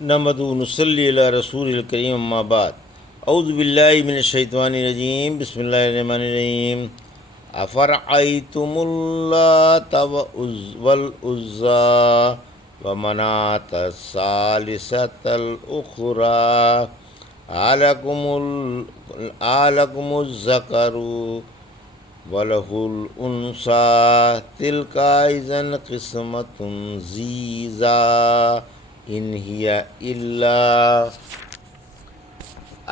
نحمدہ و نصلی علی رسول الکریم اما بعد اعوذ باللہ من الشیطان الرجیم بسم اللہ الرحمن الرحیم افرأیتم اللات والعزی ومناة الثالثة الأخرى آلکم الذکر وَلَهُ الْأُنْثَىٰ تِلْكَ إِذًا قِسْمَةٌ ضِیزَىٰ إِنْ هِیَ إِلَّا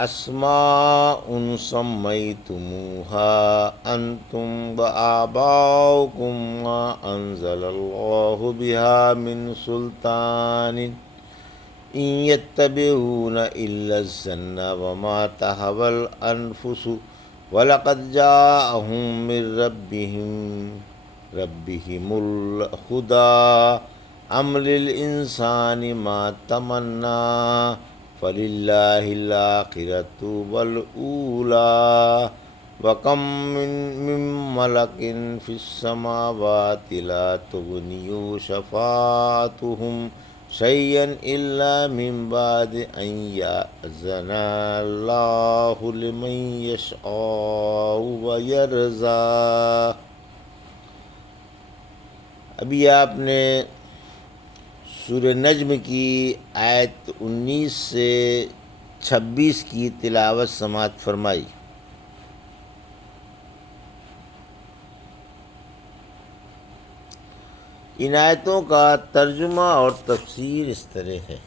أَسْمَاءٌ سَمَّيْتُمُوهَا أَنْتُمْ وَآبَاؤُكُمْ مَا أَنزَلَ اللَّهُ بِهَا مِنْ سُلْطَانٍ إِنْ يَتَّبِعُونَ إِلَّا الظَّنَّ وَمَا تَهْوَى الْأَنفُسُ وَلَقَدْ جَاءَهُم مِّن رَّبِّهِمُ الْهُدَىٰ أَمْ لِلْإِنسَانِ مَا تَمَنَّىٰ فَلِلَّهِ الْآخِرَةُ وَالْأُولَىٰ وَكَم مِّن مَّلَكٍ فِي السَّمَاوَاتِ لَا تُغْنِي شَفَاعَتُهُمْ شَيْئًا إِلَّا مِن بَعْدِ أَن يَأْذَنَ اللَّهُ لِمَن يَشَاءُ وَيَرْضَىٰ۔ ابھی آپ نے سورہ نجم کی آیت 19 سے 26 کی تلاوت سماعت فرمائی۔ ان آیتوں کا ترجمہ اور تفسیر اس طرح ہے: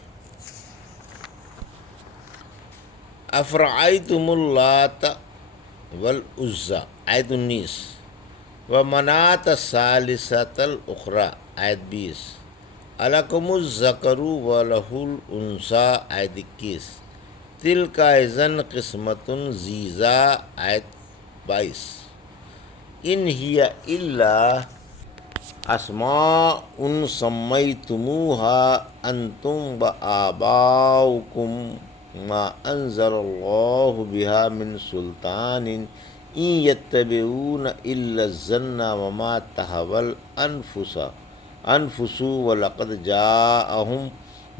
افرأیتم اللات والعزی آیت 19 ومناة الثالثة الأخرى آیت 20 الکم الذکر وَلَهُ الْأُنْثَىٰ آیت 21 تِلْکَ إِذًا قِسْمَةٌ ضِیزَىٰ آیت 22 إِنْ هِیَ إِلَّا أَسْمَاءٌ سَمَّیْتُمُوهَا أَنْتُمْ وَآبَاؤُكُمْ مَا أَنزَلَ اللَّهُ بِهَا مِنْ سُلْطَانٍ إِنْ يَتَّبِعُونَ إِلَّا الظَّنَّ وَمَا تَهْوَى الْأَنفُسُ وَلَقَدْ جَاءَهُم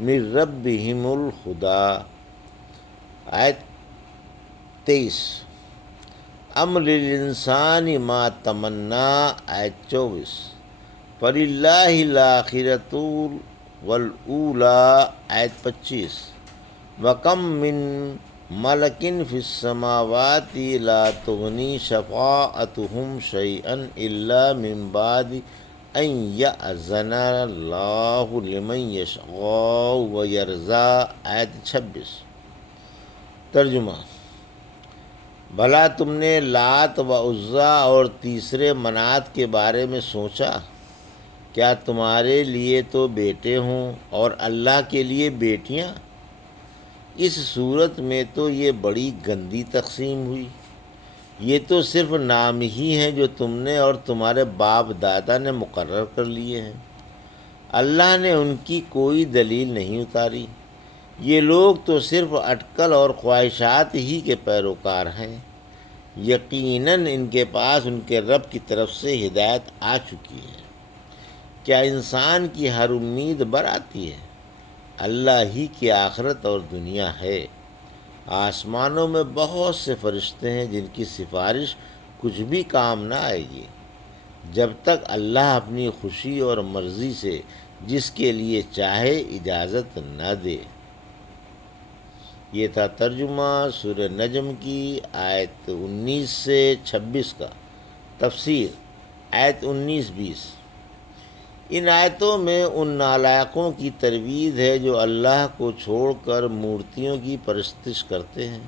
مِّن رَّبِّهِمُ الْهُدَىٰ آیت 23 أَمْ لِلْإِنسَانِ مَا تَمَنَّىٰ آیت 24 فَلِلَّهِ الْآخِرَةُ وَالْأُولَىٰ آیت 25 وَكَم مِّن مَّلَكٍ فِي السَّمَاوَاتِ لَا تُغْنِي شَفَاعَتُهُمْ شَيْئًا إِلَّا مِن بَعْدِ أَن يَأْذَنَ اللَّهُ لِمَن يَشَاءُ وَيَرْضَىٰ آیت 26۔ ترجمہ: بھلا تم نے لات و عزیٰ اور تیسرے منات کے بارے میں سوچا؟ کیا تمہارے لیے تو بیٹے ہوں اور اللہ کے لیے بیٹیاں؟ اس صورت میں تو یہ بڑی گندی تقسیم ہوئی۔ یہ تو صرف نام ہی ہیں جو تم نے اور تمہارے باپ دادا نے مقرر کر لیے ہیں۔ اللہ نے ان کی کوئی دلیل نہیں اتاری۔ یہ لوگ تو صرف اٹکل اور خواہشات ہی کے پیروکار ہیں۔ یقیناً ان کے پاس ان کے رب کی طرف سے ہدایت آ چکی ہے۔ کیا انسان کی ہر امید بر آتی ہے؟ اللہ ہی کی آخرت اور دنیا ہے۔ آسمانوں میں بہت سے فرشتے ہیں جن کی سفارش کچھ بھی کام نہ آئے گی جب تک اللہ اپنی خوشی اور مرضی سے جس کے لیے چاہے اجازت نہ دے۔ یہ تھا ترجمہ سورہ نجم کی آیت 19 سے 26 کا۔ تفسیر آیت 19-20۔ ان آیتوں میں ان نالائقوں کی ترویج ہے جو اللہ کو چھوڑ کر مورتیوں کی پرستش کرتے ہیں،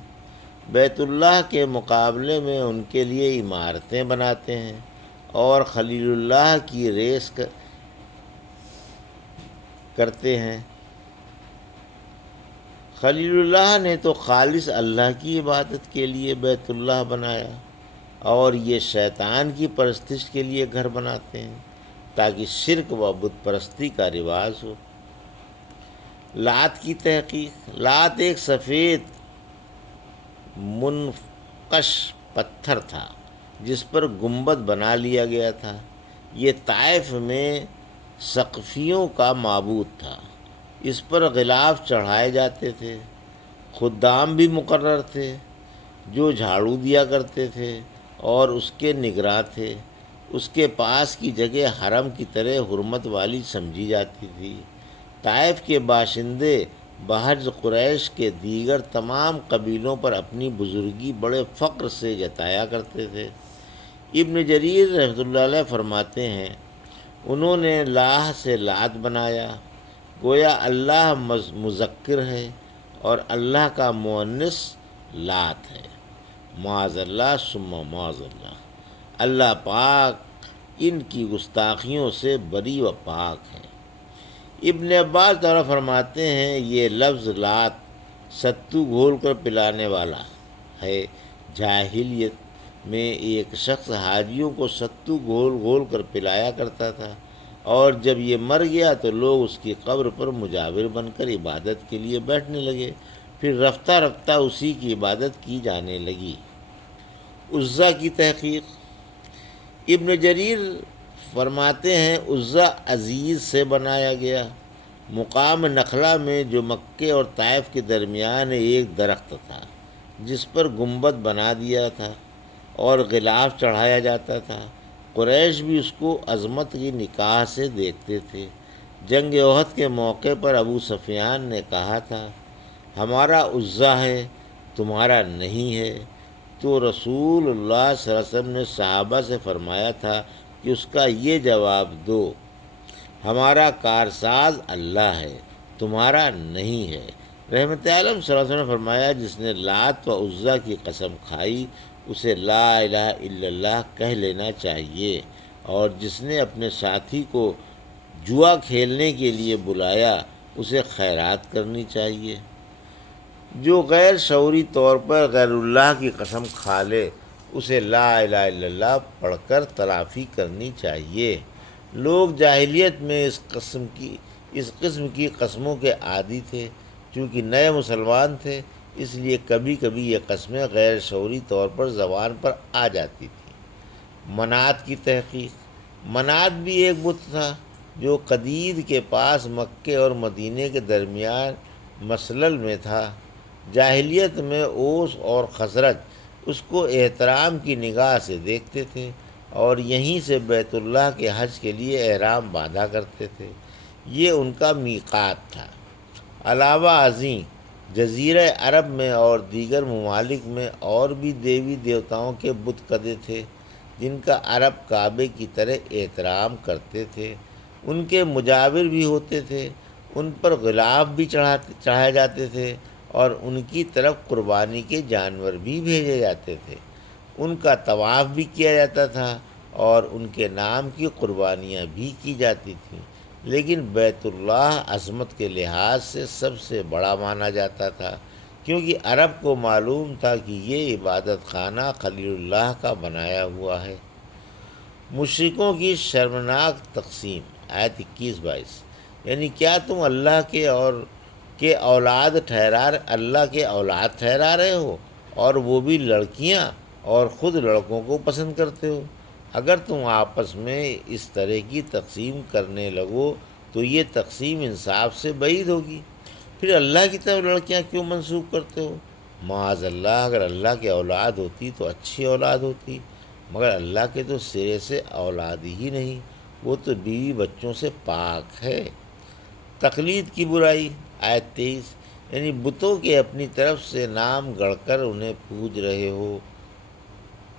بیت اللہ کے مقابلے میں ان کے لیے عمارتیں بناتے ہیں اور خلیل اللہ کی ریس کرتے ہیں۔ خلیل اللہ نے تو خالص اللہ کی عبادت کے لیے بیت اللہ بنایا، اور یہ شیطان کی پرستش کے لیے گھر بناتے ہیں تاکہ شرک و بت پرستی کا رواج ہو۔ لات کی تحقیق: لات ایک سفید منقش پتھر تھا جس پر گنبد بنا لیا گیا تھا۔ یہ طائف میں سقفیوں کا معبود تھا اس پر غلاف چڑھائے جاتے تھے، خدام بھی مقرر تھے جو جھاڑو دیا کرتے تھے اور اس کے نگراں تھے۔ اس کے پاس کی جگہ حرم کی طرح حرمت والی سمجھی جاتی تھی۔ طائف کے باشندے بحج قریش کے دیگر تمام قبیلوں پر اپنی بزرگی بڑے فخر سے جتایا کرتے تھے۔ ابن جریر رحمۃ اللہ علیہ فرماتے ہیں، انہوں نے لاہ سے لات بنایا، گویا اللہ مذکر ہے اور اللہ کا مؤنث لات ہے۔ معاذ اللہ ثم معاذ اللہ، اللہ پاک ان کی گستاخیوں سے بری و پاک ہے۔ ابن عباس تعالیٰ فرماتے ہیں، یہ لفظ لات ستو گھول کر پلانے والا ہے۔ جاہلیت میں ایک شخص حاجیوں کو ستو گھول گھول کر پلایا کرتا تھا، اور جب یہ مر گیا تو لوگ اس کی قبر پر مجاور بن کر عبادت کے لیے بیٹھنے لگے، پھر رفتہ رفتہ اسی کی عبادت کی جانے لگی۔ عزا کی تحقیق، ابن جریر فرماتے ہیں، عزا عزیز سے بنایا گیا۔ مقام نخلا میں جو مکے اور طائف کے درمیان ایک درخت تھا جس پر گنبد بنا دیا تھا اور غلاف چڑھایا جاتا تھا، قریش بھی اس کو عظمت کی نگاہ سے دیکھتے تھے۔ جنگ احد کے موقع پر ابو سفیان نے کہا تھا، ہمارا عزا ہے تمہارا نہیں ہے، تو رسول اللہ صلی اللہ علیہ وسلم نے صحابہ سے فرمایا تھا کہ اس کا یہ جواب دو، ہمارا کارساز اللہ ہے تمہارا نہیں ہے۔ رحمت عالم صلی اللہ علیہ وسلم نے فرمایا، جس نے لات و عزا کی قسم کھائی اسے لا الہ الا اللہ کہہ لینا چاہیے، اور جس نے اپنے ساتھی کو جوا کھیلنے کے لیے بلایا اسے خیرات کرنی چاہیے۔ جو غیر شعوری طور پر غیر اللہ کی قسم کھا لے اسے لا الہ الا اللہ پڑھ کر تلافی کرنی چاہیے۔ لوگ جاہلیت میں اس قسم کی قسموں کے عادی تھے، چونکہ نئے مسلمان تھے اس لیے کبھی کبھی یہ قسمیں غیر شعوری طور پر زبان پر آ جاتی تھیں۔ منات کی تحقیق، منات بھی ایک بت تھا جو قدید کے پاس مکے اور مدینے کے درمیان مسلل میں تھا۔ جاہلیت میں اوس اور خزرج اس کو احترام کی نگاہ سے دیکھتے تھے اور یہیں سے بیت اللہ کے حج کے لیے احرام باندھا کرتے تھے، یہ ان کا میقات تھا۔ علاوہ ازیں جزیرہ عرب میں اور دیگر ممالک میں اور بھی دیوی دیوتاؤں کے بت کدے تھے جن کا عرب کعبے کی طرح احترام کرتے تھے، ان کے مجاور بھی ہوتے تھے، ان پر غلاف بھی چڑھائے جاتے تھے اور ان کی طرف قربانی کے جانور بھی بھیجے جاتے تھے، ان کا طواف بھی کیا جاتا تھا اور ان کے نام کی قربانیاں بھی کی جاتی تھیں، لیکن بیت اللہ عظمت کے لحاظ سے سب سے بڑا مانا جاتا تھا، کیونکہ عرب کو معلوم تھا کہ یہ عبادت خانہ خلیل اللہ کا بنایا ہوا ہے۔ مشرکوں کی شرمناک تقسیم، آیت 21-22، یعنی کیا تم اللہ کے اولاد ٹھہرا رہے ہو اور وہ بھی لڑکیاں، اور خود لڑکوں کو پسند کرتے ہو؟ اگر تم آپس میں اس طرح کی تقسیم کرنے لگو تو یہ تقسیم انصاف سے بعید ہوگی، پھر اللہ کی طرف لڑکیاں کیوں منسوب کرتے ہو؟ معاذ اللہ، اگر اللہ کی اولاد ہوتی تو اچھی اولاد ہوتی، مگر اللہ کے تو سرے سے اولاد ہی نہیں، وہ تو بیوی بچوں سے پاک ہے۔ تقلید کی برائی، آیت 23، یعنی بتوں کے اپنی طرف سے نام گڑھ کر انہیں پوج رہے ہو،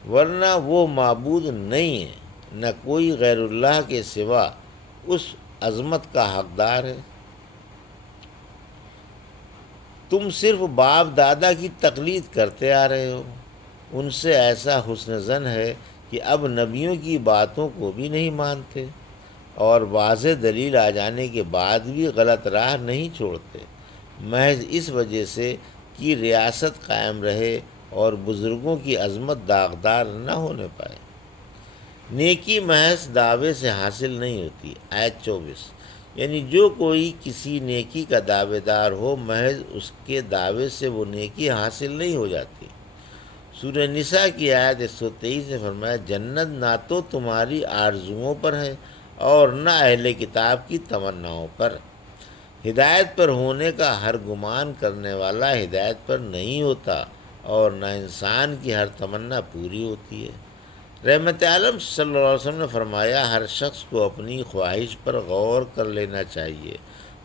ورنہ وہ معبود نہیں ہے، نہ کوئی غیر اللہ کے سوا اس عظمت کا حقدار ہے۔ تم صرف باپ دادا کی تقلید کرتے آ رہے ہو، ان سے ایسا حسن ظن ہے کہ اب نبیوں کی باتوں کو بھی نہیں مانتے، اور واضح دلیل آ جانے کے بعد بھی غلط راہ نہیں چھوڑتے، محض اس وجہ سے کہ ریاست قائم رہے اور بزرگوں کی عظمت داغدار نہ ہونے پائے۔ نیکی محض دعوے سے حاصل نہیں ہوتی، آیت 24، یعنی جو کوئی کسی نیکی کا دعوے دار ہو محض اس کے دعوے سے وہ نیکی حاصل نہیں ہو جاتی۔ سورہ نساء کی آیت 123 نے فرمایا، جنت نہ تو تمہاری آرزوؤں پر ہے اور نہ اہل کتاب کی تمناؤں پر۔ ہدایت پر ہونے کا ہر گمان کرنے والا ہدایت پر نہیں ہوتا، اور نہ انسان کی ہر تمنا پوری ہوتی ہے۔ رحمت عالم صلی اللہ علیہ وسلم نے فرمایا، ہر شخص کو اپنی خواہش پر غور کر لینا چاہیے،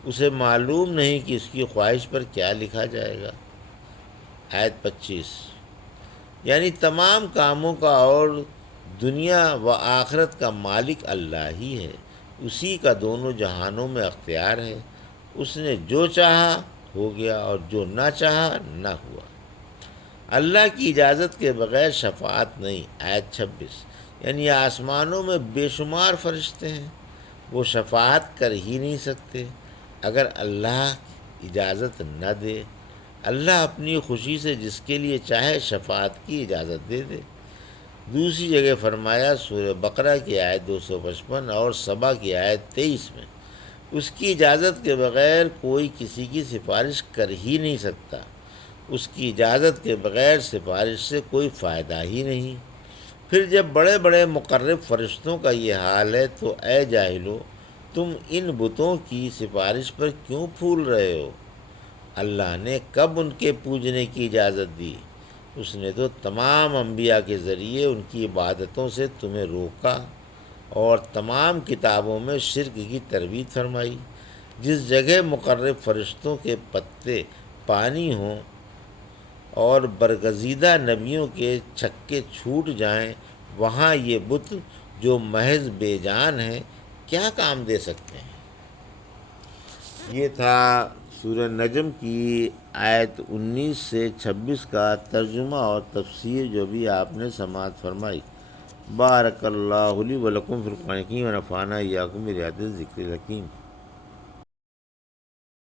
اسے معلوم نہیں کہ اس کی خواہش پر کیا لکھا جائے گا۔ آیت 25، یعنی تمام کاموں کا اور دنیا و آخرت کا مالک اللہ ہی ہے، اسی کا دونوں جہانوں میں اختیار ہے۔ اس نے جو چاہا ہو گیا اور جو نہ چاہا نہ ہوا۔ اللہ کی اجازت کے بغیر شفاعت نہیں۔ آیت 26، یعنی آسمانوں میں بے شمار فرشتے ہیں، وہ شفاعت کر ہی نہیں سکتے اگر اللہ اجازت نہ دے۔ اللہ اپنی خوشی سے جس کے لیے چاہے شفاعت کی اجازت دے دے۔ دوسری جگہ فرمایا سورہ بقرہ کی آیت 255 اور سبا کی آیت 23 میں، اس کی اجازت کے بغیر کوئی کسی کی سفارش کر ہی نہیں سکتا، اس کی اجازت کے بغیر سفارش سے کوئی فائدہ ہی نہیں۔ پھر جب بڑے بڑے مقرب فرشتوں کا یہ حال ہے تو اے جاہلو، تم ان بتوں کی سفارش پر کیوں پھول رہے ہو؟ اللہ نے کب ان کے پوجنے کی اجازت دی؟ اس نے تو تمام انبیاء کے ذریعے ان کی عبادتوں سے تمہیں روکا، اور تمام کتابوں میں شرک کی ترغیب فرمائی۔ جس جگہ مقرب فرشتوں کے پتے پانی ہوں اور برگزیدہ نبیوں کے چھکے چھوٹ جائیں، وہاں یہ بت جو محض بے جان ہیں کیا کام دے سکتے ہیں؟ یہ تھا سورہ نجم کی آیت 19 سے 26 کا ترجمہ اور تفسیر جو بھی آپ نے سماعت فرمائی۔ بارک اللہ لی و لکم فی القرآن الحکیم و نفعنا ایاکم بآیات الذکر الحکیم۔